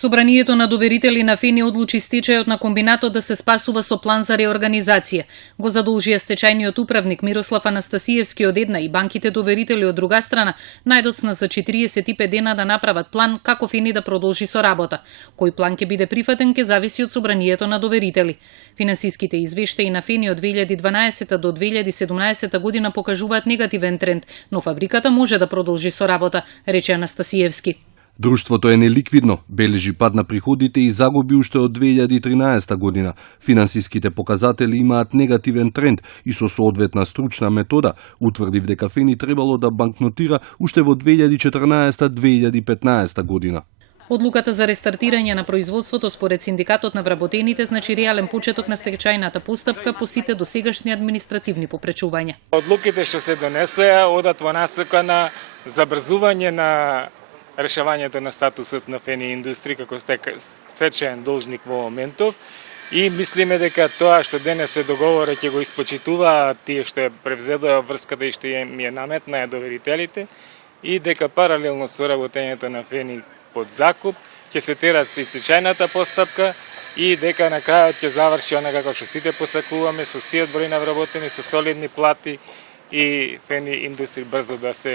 Собранието на доверители на Фени одлучи стечајот на комбинатот да се спасува со план за реорганизација. Го задолжија стечајниот управник Мирослав Анастасиевски од една и банките доверители од друга страна најдоцна за 45 дена да направат план како Фени да продолжи со работа. Кој план ќе биде прифатен ќе зависи од собранието на доверители. Финансиските извештаи на Фени од 2012 до 2017 година покажуваат негативен тренд, но фабриката може да продолжи со работа, рече Анастасиевски. Друштвото е неликвидно, бележи пад на приходите и загуби уште од 2013 година. Финансиските показатели имаат негативен тренд и со соодветна стручна метода утврдив дека Фени требало да банкнотира уште во 2014-2015 година. Одлуката за рестартирање на производството според синдикатот на вработените значи реален почеток на стечајната постапка по сите досегашни административни попречувања. Одлуките што се донесоа одат во насока на забрзување на решавањето на статусот на Фени Индустри како стечаен должник во моментов и мислиме дека тоа што денес се договора ќе го испочитуваат тие што ја превзедоа врската и што им ја наметнаа доверителите и дека паралелно со работењето на Фени под закуп ќе се терат и стечајната постапка и дека на крајот ќе заврши онака како што сите посакуваме со сиот број на вработени, со солидни плати и Фени Индустри брзо да се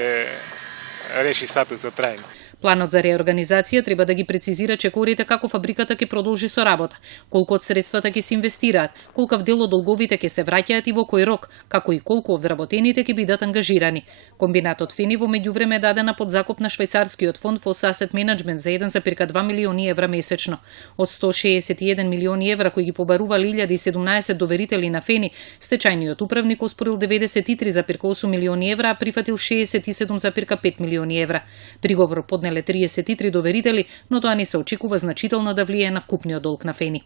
реши статусот трајно. Планот за реорганизација треба да ги прецизира чекорите како фабриката ќе продолжи со работа, колку од средствата ќе се инвестираат, колкав дел од долговите ќе се враќаат и во кој рок, како и колку од вработените ќе бидат ангажирани. Комбинатот Фени во меѓувреме даде на подзакуп на швајцарскиот фонд Foss Asset Management за 1,2 милиони евра месечно. Од 161 милиони евра кои ги побарувале 1017 доверители на Фени, стечајниот управник оспорил 93,8 милиони евра, а прифатил 67,5 милиони евра. Приговор поднеле 33 доверители, но тоа не се очекува значително да влијае на вкупниот долг на Фени.